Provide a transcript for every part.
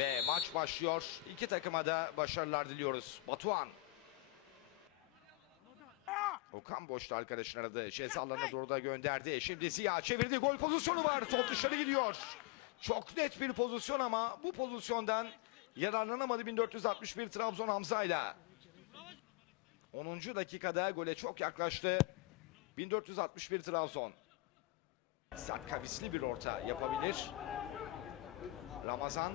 Ve maç başlıyor. İki takıma da başarılar diliyoruz. Batuhan. Okan boşta arkadaşını aradı. Ceza alanına doğru da gönderdi. Şimdi Ziya çevirdi. Gol pozisyonu var. Top dışarı gidiyor. Çok net bir pozisyon ama bu pozisyondan yararlanamadı 1461 Trabzon Hamza'yla. 10. dakikada gole çok yaklaştı. 1461 Trabzon. Sert kavisli bir orta yapabilir. Ramazan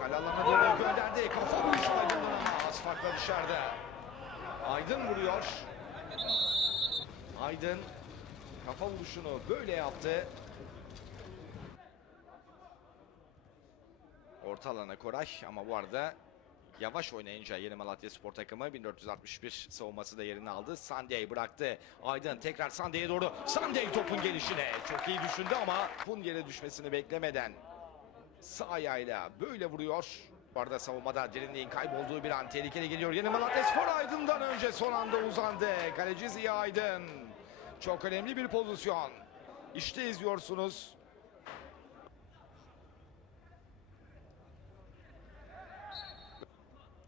Kalalan'a doğru gönderdi. Kafa vuruşu Aydın'dan az farkla dışarıda. Aydın vuruyor. Aydın kafa vuruşunu böyle yaptı. Orta alana Koray ama bu arada yavaş oynayınca Yeni Malatya Spor takımı 1461 savunması da yerini aldı. Sandey bıraktı. Aydın tekrar Sandey'e doğru. Sandey topun gelişine. Çok iyi düşündü ama topun yere düşmesini beklemeden sağ ayağıyla böyle vuruyor. Bu arada savunmada derinliğin kaybolduğu bir an tehlikeli geliyor. Yeni Malatya Spor Aydın'dan önce son anda uzandı. Kaleci Ziya Aydın. Çok önemli bir pozisyon. İşte izliyorsunuz.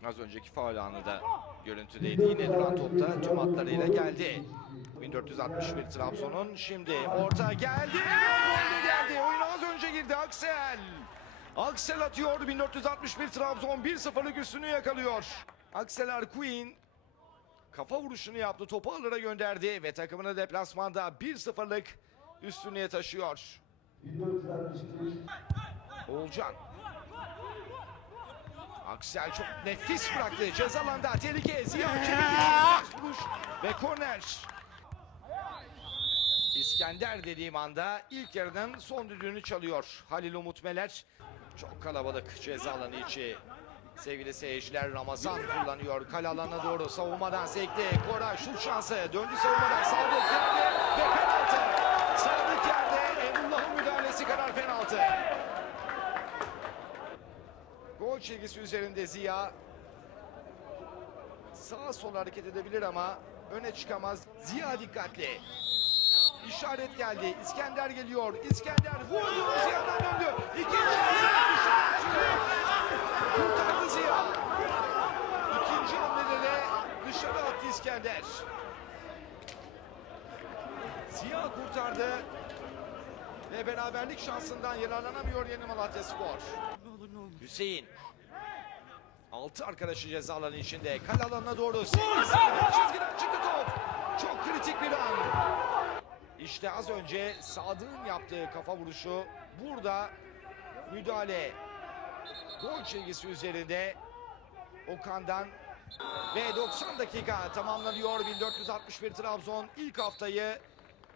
Az önceki faul anı da görüntüdeydi. Yine duran topta tüm hatlarıyla geldi. 1461 Trabzon'un şimdi orta geldi. Gol geldi. Oyuna az önce girdi Aksel. Aksel atıyor. 1461 Trabzon 1-0'lık üstünü yakalıyor. Aksel Arquin kafa vuruşunu yaptı. Topu alıra gönderdi ve takımını deplasmanda 1-0'lık üstünlüğe taşıyor. 1461 Oğulcan. Aksel çok nefis bıraktı. Ceza alanda tehlike. Ziya vuruş ve korner. İskender dediğim anda ilk yarının son düdüğünü çalıyor. Halil Umut Meler. Çok kalabalık ceza alanı içi. Sevgili seyirciler Ramazan kullanıyor. Kale alanına doğru savunmadan sekti. Koray şut şansı. Döndü savunmadan. Sadık yerde ve penaltı. Sadık yerde Emrullah'ın müdahalesi karar penaltı. Gol çizgisi üzerinde Ziya. Sağa sola hareket edebilir ama öne çıkamaz. Ziya dikkatli. İşaret geldi. İskender geliyor. İskender vurdu. Ziya'dan döndü. İkinci Kurtardı Ziya. İkinci hamlelerle dışarı attı İskender. Ziya kurtardı. Ve beraberlik şansından yararlanamıyor Yeni Malatya Spor. Hüseyin. Altı arkadaşı ceza alanı içinde. Kale alanına doğru. Çizgiden çıktı top. Çok kritik bir an. İşte az önce Sadık'ın yaptığı kafa vuruşu. Burada müdahale. Gol çizgisi üzerinde. Okan'dan ve 90 dakika tamamlanıyor. 1461 Trabzon ilk haftayı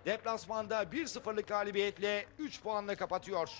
deplasmanda 1-0'lık galibiyetle 3 puanla kapatıyor.